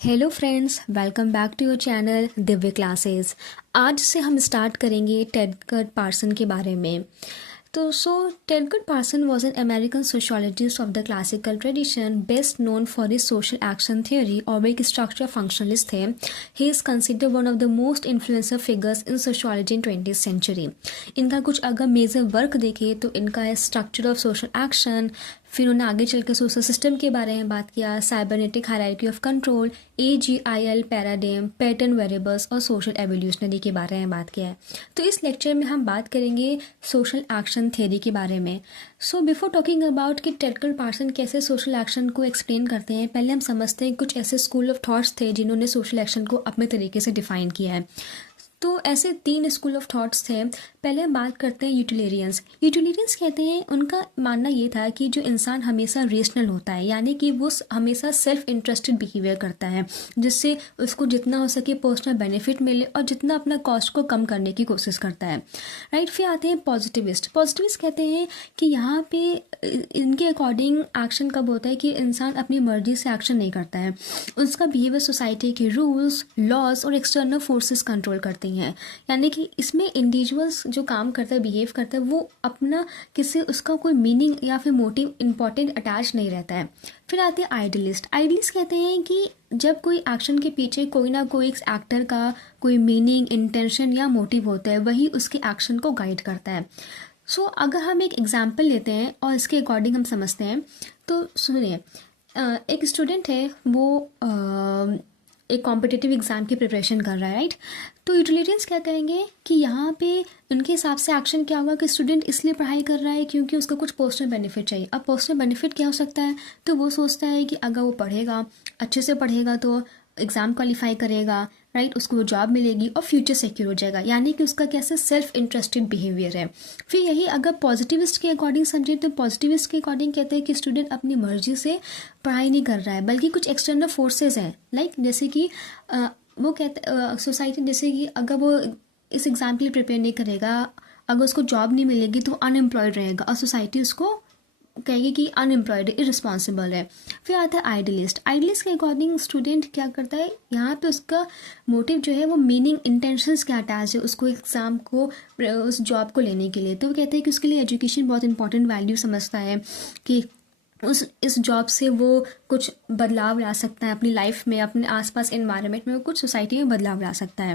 Hello friends, welcome back to your channel Divya Classes. आज से हम स्टार्ट करेंगे टेडगट पार्सन के बारे में। तो Talcott Parson was an American sociologist of the classical tradition, best known for his social action theory और एक स्ट्रक्चर फंक्शनलिस्ट थे। He is considered one of the most influencer figures in sociology in 20th century. इनका कुछ अगर major work देखें तो इनका है स्ट्रक्चर ऑफ सोशल एक्शन, फिर उन्होंने आगे चल के सोशल सिस्टम के बारे में बात किया, cybernetic hierarchy of control, AGIL paradigm, pattern variables और सोशल एवोल्यूशनरी के बारे में बात किया है। तो इस लेक्चर में हम बात करेंगे सोशल एक्शन थ्योरी के बारे में। बिफोर टॉकिंग अबाउट कि टेडगट पार्सन कैसे सोशल एक्शन को एक्सप्लेन करते हैं, पहले हम समझते हैं कुछ ऐसे स्कूल ऑफ थॉट्स थे जिन्होंने सोशल एक्शन को अपने तरीके से डिफाइन किया है। तो ऐसे 3 स्कूल ऑफ थॉट्स थे। पहले हम बात करते हैं यूटिलिरियंस। यूटिलिरियंस कहते हैं, उनका मानना ये था कि जो इंसान हमेशा रेशनल होता है, यानी कि वो हमेशा सेल्फ इंटरेस्टेड बिहेवियर करता है, जिससे उसको जितना हो सके पर्सनल बेनिफिट मिले और जितना अपना कॉस्ट को कम करने की कोशिश करता है। राइट। फिर आते हैं पॉजिटिविस्ट। पॉजिटिविस्ट कहते हैं कि यहाँ पे इनके अकॉर्डिंग एक्शन कब होता है कि इंसान अपनी मर्जी से एक्शन नहीं करता है, उसका बिहेवियर सोसाइटी के रूल्स, लॉज और एक्सटर्नल फोर्सेस कंट्रोल करते हैं। यानी कि इसमें इंडिविजुअल्स जो काम करता है, बिहेव करता है, वो अपना किसी उसका कोई मीनिंग या फिर मोटिव इंपॉर्टेंट अटैच नहीं रहता है। फिर आते हैं आइडियलिस्ट। आइडियलिस्ट कहते हैं कि जब कोई एक्शन के पीछे कोई ना कोई एक्टर का कोई मीनिंग, इंटेंशन या मोटिव होता है, वही उसके एक्शन को गाइड करता है। अगर हम एक एग्जाम्पल लेते हैं और इसके अकॉर्डिंग हम समझते हैं, तो सुनिए, एक स्टूडेंट है, वो एक कॉम्पिटिटिव एग्ज़ाम की प्रिपरेशन कर रहा है। राइट। तो यूटिलिरियंस क्या कहेंगे कि यहाँ पे उनके हिसाब से एक्शन क्या होगा कि स्टूडेंट इसलिए पढ़ाई कर रहा है क्योंकि उसको कुछ पर्सनल बेनिफिट चाहिए। अब पर्सनल बेनिफिट क्या हो सकता है, तो वो सोचता है कि अगर वो पढ़ेगा, अच्छे से पढ़ेगा, तो एग्ज़ाम क्वालिफाई करेगा, राइट, उसको वो जॉब मिलेगी और फ्यूचर सिक्योर हो जाएगा। यानी कि उसका कैसे सेल्फ इंटरेस्टेड बिहेवियर है। फिर यही अगर पॉजिटिविस्ट के अकॉर्डिंग समझे, तो पॉजिटिविस्ट के अकॉर्डिंग कहते हैं कि स्टूडेंट अपनी मर्जी से पढ़ाई नहीं कर रहा है, बल्कि कुछ एक्सटर्नल फोर्सेज हैं। लाइक जैसे कि वो कहते सोसाइटी, जैसे कि अगर वो इस एग्ज़ाम के लिए प्रिपेयर नहीं करेगा, अगर उसको जॉब नहीं मिलेगी तो अनएम्प्लॉयड रहेगा और सोसाइटी उसको कहेगी कि अनएम्प्लॉयड, इररिस्पॉन्सिबल है। फिर आता है आइडियलिस्ट। आइडियलिस्ट के अकॉर्डिंग स्टूडेंट क्या करता है, यहाँ पे उसका मोटिव जो है वो मीनिंग, इंटेंशंस क्या अटैच है उसको एग्ज़ाम को, उस जॉब को लेने के लिए। तो वो कहते हैं कि उसके लिए एजुकेशन बहुत इंपॉर्टेंट वैल्यू समझता है कि इस जॉब से वो कुछ बदलाव ला सकता है अपनी लाइफ में, अपने आसपास एनवायरनमेंट में, वो कुछ सोसाइटी में बदलाव ला सकता है।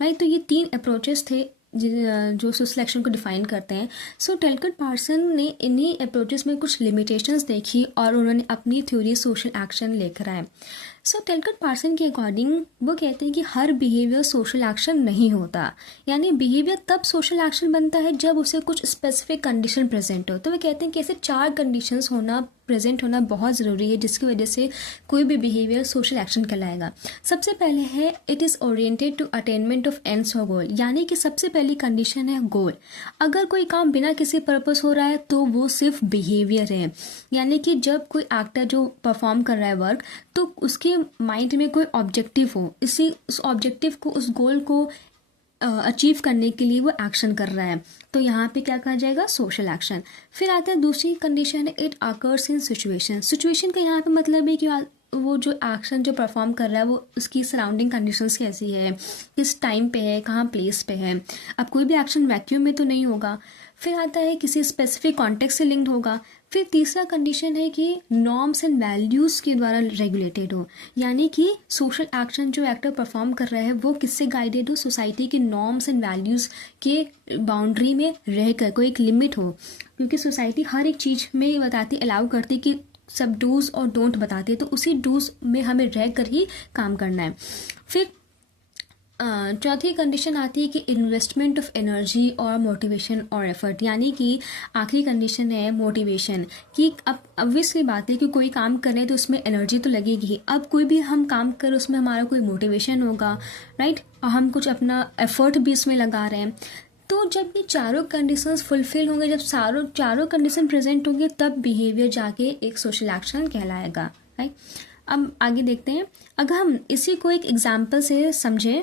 राइट। तो ये 3 अप्रोचेस थे जो सोशल एक्शन को डिफाइन करते हैं। टेडगट पार्सन ने इन्हीं अप्रोचेस में कुछ लिमिटेशंस देखी और उन्होंने अपनी थ्योरी सोशल एक्शन लेकर आए। टेडगट पार्सन के अकॉर्डिंग वो कहते हैं कि हर बिहेवियर सोशल एक्शन नहीं होता। यानी बिहेवियर तब सोशल एक्शन बनता है जब उसे कुछ स्पेसिफिक कंडीशन प्रेजेंट हो। तो वो कहते हैं कि ऐसे 4 कंडीशंस प्रेजेंट होना बहुत ज़रूरी है जिसकी वजह से कोई भी बिहेवियर सोशल एक्शन कहलाएगा। सबसे पहले है, it is oriented to attainment of ends और गोल। यानी कि सबसे पहली कंडीशन है गोल। अगर कोई काम बिना किसी पर्पस हो रहा है तो वो सिर्फ बिहेवियर है। यानी कि जब कोई एक्टर जो परफॉर्म कर रहा है वर्क, तो उसके माइंड में कोई ऑब्जेक्टिव हो, उस ऑब्जेक्टिव को, उस गोल को अचीव करने के लिए वो एक्शन कर रहा है, तो यहाँ पे क्या कहा जाएगा, सोशल एक्शन। फिर आता है दूसरी कंडीशन है, it occurs in situation. Situation का यहाँ पे मतलब है कि वो जो एक्शन जो परफॉर्म कर रहा है वो उसकी सराउंडिंग कंडीशंस कैसी है, किस टाइम पे है, कहाँ प्लेस पे है। अब कोई भी एक्शन वैक्यूम में तो नहीं होगा। फिर आता है किसी स्पेसिफिक कॉन्टेक्स्ट से लिंक्ड होगा। फिर तीसरा कंडीशन है कि नॉर्म्स एंड वैल्यूज़ के द्वारा रेगुलेटेड हो। यानी कि सोशल एक्शन जो एक्टर परफॉर्म कर रहा है वो किससे गाइडेड हो, सोसाइटी के नॉर्म्स एंड वैल्यूज़ के बाउंड्री में रहकर, कोई एक लिमिट हो, क्योंकि सोसाइटी हर एक चीज़ में बताती, अलाउ करती कि सब डूज और डोंट बताते, तो उसी डूज में हमें रह कर ही काम करना है। फिर चौथी कंडीशन आती है कि इन्वेस्टमेंट ऑफ एनर्जी और मोटिवेशन और एफर्ट। यानी कि आखिरी कंडीशन है मोटिवेशन, कि अब ऑब्वियसली बात है कि कोई काम करें तो उसमें एनर्जी तो लगेगी ही। अब कोई भी हम काम करें उसमें हमारा कोई मोटिवेशन होगा, राइट, और हम कुछ अपना एफर्ट भी इसमें लगा रहे हैं। तो जब ये चारों कंडीशंस फुलफिल होंगे, जब चारों कंडीशन प्रेजेंट होंगे, तब बिहेवियर जाके एक सोशल एक्शन कहलाएगा। राइट। अब आगे देखते हैं। अगर हम इसी को एक एग्जाम्पल से समझें,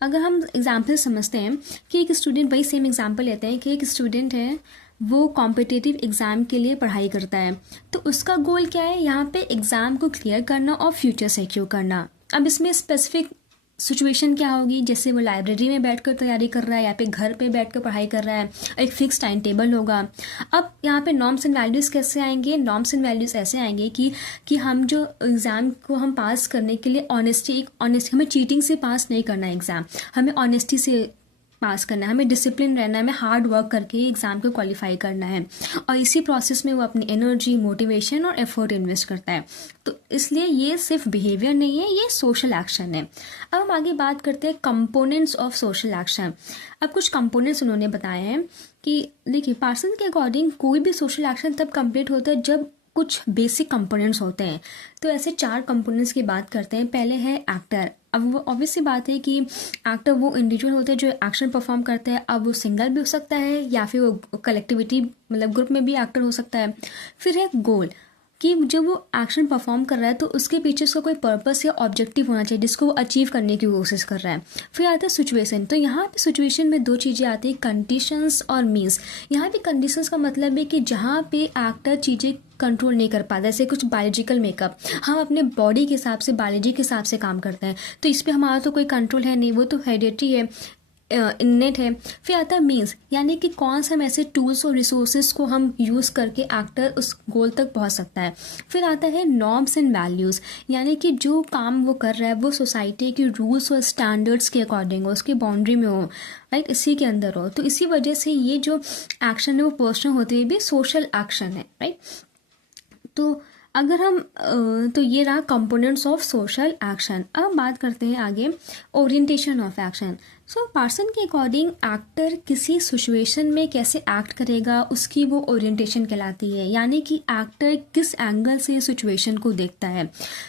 अगर हम एग्जाम्पल समझते हैं कि एक स्टूडेंट, वही सेम एग्जाम्पल लेते हैं कि एक स्टूडेंट है, वो कॉम्पिटिटिव एग्ज़ाम के लिए पढ़ाई करता है। तो उसका गोल क्या है, यहाँ पे एग्ज़ाम को क्लियर करना और फ्यूचर सिक्योर करना। अब इसमें स्पेसिफिक सिचुएशन क्या होगी, जैसे वो लाइब्रेरी में बैठकर तैयारी कर रहा है या फिर घर पे बैठकर पढ़ाई कर रहा है, एक फिक्स टाइम टेबल होगा। अब यहाँ पे नॉर्म्स एंड वैल्यूज़ कैसे आएंगे, नॉर्म्स एंड वैल्यूज़ ऐसे आएंगे कि हम जो एग्ज़ाम को हम पास करने के लिए ऑनेस्टी हमें चीटिंग से पास नहीं करना है एग्ज़ाम, हमें ऑनेस्टी से पास करना है, हमें डिसिप्लिन रहना है, हमें हार्ड वर्क करके एग्ज़ाम को क्वालिफाई करना है। और इसी प्रोसेस में वो अपनी एनर्जी, मोटिवेशन और एफर्ट इन्वेस्ट करता है। तो इसलिए ये सिर्फ बिहेवियर नहीं है, ये सोशल एक्शन है। अब हम आगे बात करते हैं कंपोनेंट्स ऑफ सोशल एक्शन। अब कुछ कंपोनेंट्स उन्होंने बताए हैं कि देखिए, पार्सन के अकॉर्डिंग कोई भी सोशल एक्शन तब कंप्लीट होता है जब कुछ बेसिक कंपोनेंट्स होते हैं। तो ऐसे 4 कंपोनेंट्स की बात करते हैं। पहले है एक्टर। अब वो ऑब्वियस सी बात है कि एक्टर वो इंडिविजुअल होते हैं जो एक्शन परफॉर्म करते हैं। अब वो सिंगल भी हो सकता है या फिर वो कलेक्टिविटी मतलब ग्रुप में भी एक्टर हो सकता है। फिर है गोल, कि जब वो एक्शन परफॉर्म कर रहा है तो उसके पीछे उसका कोई पर्पस या ऑब्जेक्टिव होना चाहिए जिसको वो अचीव करने की कोशिश कर रहा है। फिर आता है सिचुएशन। तो यहाँ पे सिचुएशन में 2 चीज़ें आती हैं, कंडीशंस और मीन्स। यहाँ पे कंडीशंस का मतलब है कि जहाँ पे एक्टर चीज़ें कंट्रोल नहीं कर पाता, जैसे कुछ बायोलॉजिकल मेकअप, हम अपने बॉडी के हिसाब से, बायोलॉजी के हिसाब से काम करते हैं, तो इस पर हमारा तो कोई कंट्रोल है नहीं, वो तो हेरिडिटी है, इन्नेट है। फिर आता है मीन्स, यानी कि कौन से हम ऐसे टूल्स और रिसोर्सेज को हम यूज़ करके एक्टर उस गोल तक पहुंच सकता है। फिर आता है नॉर्म्स एंड वैल्यूज़, यानी कि जो काम वो कर रहा है वो सोसाइटी के रूल्स और स्टैंडर्ड्स के अकॉर्डिंग हो, उसकी बाउंड्री में हो, राइट, इसी के अंदर हो। तो इसी वजह से ये जो एक्शन है वो पर्सनल होते हुए भी सोशल एक्शन है, राइट। तो अगर हम तो ये रहा कंपोनेंट्स ऑफ सोशल एक्शन। अब हम बात करते हैं आगे orientation of action. So Parsons के अकॉर्डिंग एक्टर किसी सिचुएशन में कैसे एक्ट करेगा उसकी वो ओरिएंटेशन कहलाती है, यानी कि एक्टर किस एंगल से सिचुएशन को देखता है।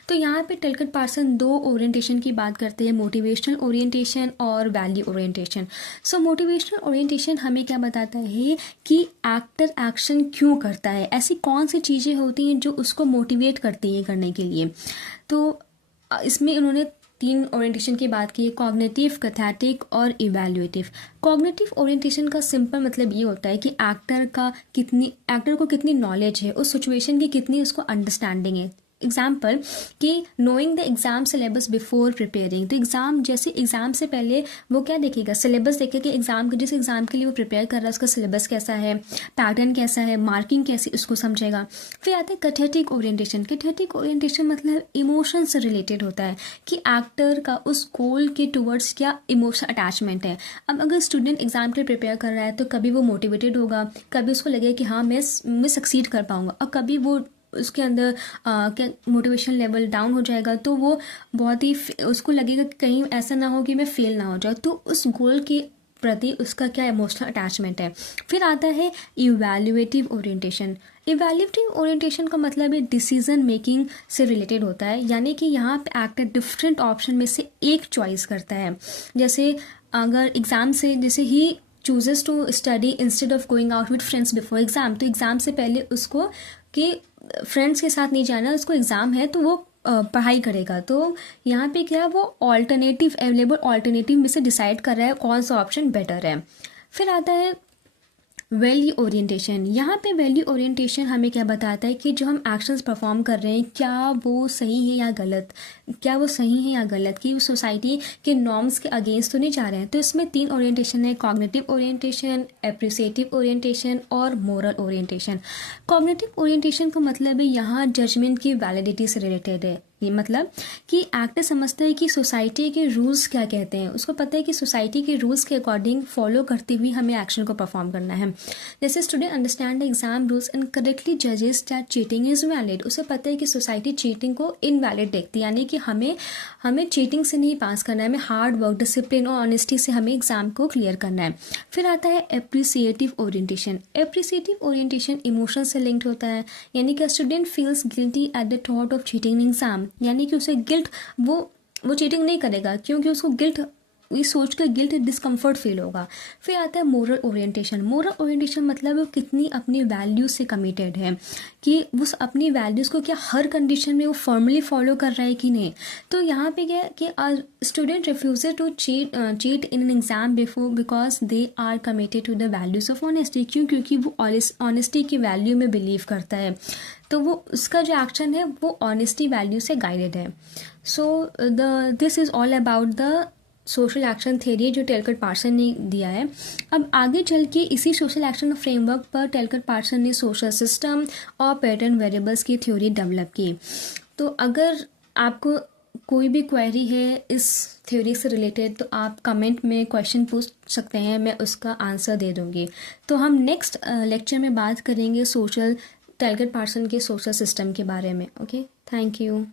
तो यहाँ पे टेलकट पार्सन 2 ओरिएंटेशन की बात करते हैं, मोटिवेशनल ओरिएंटेशन और वैल्यू ओरिएंटेशन। सो मोटिवेशनल ओरिएंटेशन हमें क्या बताता है कि एक्टर एक्शन क्यों करता है, ऐसी कौन सी चीज़ें होती हैं जो उसको मोटिवेट करती हैं करने के लिए। तो इसमें उन्होंने 3 ओरिएंटेशन की बात की है, कॉग्निटिव, कैथेटिक और इवैल्यूएटिव। कॉग्निटिव ओरिएंटेशन का सिंपल मतलब ये होता है कि एक्टर को कितनी नॉलेज है, उस सिचुएशन की कितनी उसको अंडरस्टैंडिंग है। एग्जाम्पल कि knowing the exam syllabus before preparing. तो एग्ज़ाम से पहले वो क्या देखेगा, सिलेबस देखेगा कि जिस एग्ज़ाम के लिए वो प्रिपेयर कर रहा है उसका सिलेबस कैसा है, पैटर्न कैसा है, मार्किंग कैसी, उसको समझेगा। फिर आता है कैथेटिक ओरिएंटेशन। कैथेटिक ओरिएंटेशन मतलब इमोशन से रिलेटेड होता है कि एक्टर का उस गोल के टुवर्ड्स क्या इमोशनल अटैचमेंट है। अब अगर स्टूडेंट एग्ज़ाम के लिए प्रिपेयर कर रहा है तो कभी वो मोटिवेटेड होगा, कभी उसको लगेगा कि हाँ मैं सक्सीड कर पाऊँगा, और कभी वो उसके अंदर क्या मोटिवेशन लेवल डाउन हो जाएगा, तो वो बहुत ही उसको लगेगा कि कहीं ऐसा ना हो कि मैं फेल ना हो जाऊँ। तो उस गोल के प्रति उसका क्या इमोशनल अटैचमेंट है। फिर आता है इवैल्यूएटिव ओरिएंटेशन। इवैल्यूएटिव ओरिएंटेशन का मतलब है डिसीजन मेकिंग से रिलेटेड होता है, यानी कि यहाँ पे एक्टर डिफरेंट ऑप्शन में से एक चॉइस करता है। जैसे अगर एग्ज़ाम से, जैसे he chooses to study instead of going out with friends before exam, तो एग्ज़ाम से पहले उसको कि फ्रेंड्स के साथ नहीं जाना, उसको एग्ज़ाम है तो वो पढ़ाई करेगा। तो यहाँ पे क्या, वो अवेलेबल ऑल्टरनेटिव में से डिसाइड कर रहा है कौन सा ऑप्शन बेटर है। फिर आता है वैल्यू ओरिएंटेशन। यहाँ पे वैल्यू ओरिएंटेशन हमें क्या बताता है कि जो हम एक्शंस परफॉर्म कर रहे हैं क्या वो सही है या गलत, कि सोसाइटी के नॉर्म्स के अगेंस्ट तो नहीं जा रहे हैं। तो इसमें 3 ओरिएंटेशन है, कॉग्निटिव ओरिएंटेशन, एप्रिसिएटिव ओरिएंटेशन और मोरल ओरिएंटेशन। कॉग्निटिव ओरिएंटेशन का मतलब है यहाँ जजमेंट की वैलिडिटी से रिलेटेड है। ये मतलब कि एक्टर समझता है कि सोसाइटी के रूल्स क्या कहते हैं, उसको पता है कि सोसाइटी के रूल्स के अकॉर्डिंग फॉलो करते हुए हमें एक्शन को परफॉर्म करना है। जैसे student understand the exam rules and correctly जजेस दैट चीटिंग इज वैलिड। उसे पता है कि सोसाइटी चीटिंग को इनवैलिड देखती है, यानी कि हमें चीटिंग से नहीं पास करना है, हमें हार्ड वर्क, डिसिप्लिन और ऑनेस्टी से हमें एग्जाम को क्लियर करना है। फिर आता है appreciative orientation. Appreciative orientation emotion से लिंक्ड होता है, यानी कि student feels guilty at the thought of cheating in exam, यानी कि उसे गिल्ट, वो चीटिंग नहीं करेगा क्योंकि उसको गिल्ट ये सोच कर गिल्ट डिस्कम्फर्ट फील होगा। फिर आता है मोरल ओरिएंटेशन। मोरल ओरिएंटेशन मतलब वो कितनी अपनी वैल्यूज़ से कमिटेड है, कि वो अपनी वैल्यूज़ को क्या हर कंडीशन में वो फॉर्मली फॉलो कर रहा है कि नहीं। तो यहाँ पे क्या है कि student refuses to cheat in an exam before because they are committed to the values of honesty. क्यों? क्योंकि वो ऑनेस्टी की वैल्यू में बिलीव करता है, तो वो उसका जो एक्शन है वो ऑनेस्टी वैल्यू से गाइडेड है। So this is all about the social action theory जो टेलकर पार्सन ने दिया है। अब आगे चल के इसी सोशल एक्शन फ्रेमवर्क पर टेलकर पार्सन ने सोशल सिस्टम और पैटर्न वेरिएबल्स की थ्योरी डेवलप की। तो अगर आपको कोई भी क्वेरी है इस थ्योरी से रिलेटेड तो आप कमेंट में क्वेश्चन पूछ सकते हैं, मैं उसका आंसर दे दूँगी। तो हम नेक्स्ट लेक्चर में बात करेंगे टेलकर पार्सन के सोशल सिस्टम के बारे में। Okay, thank you.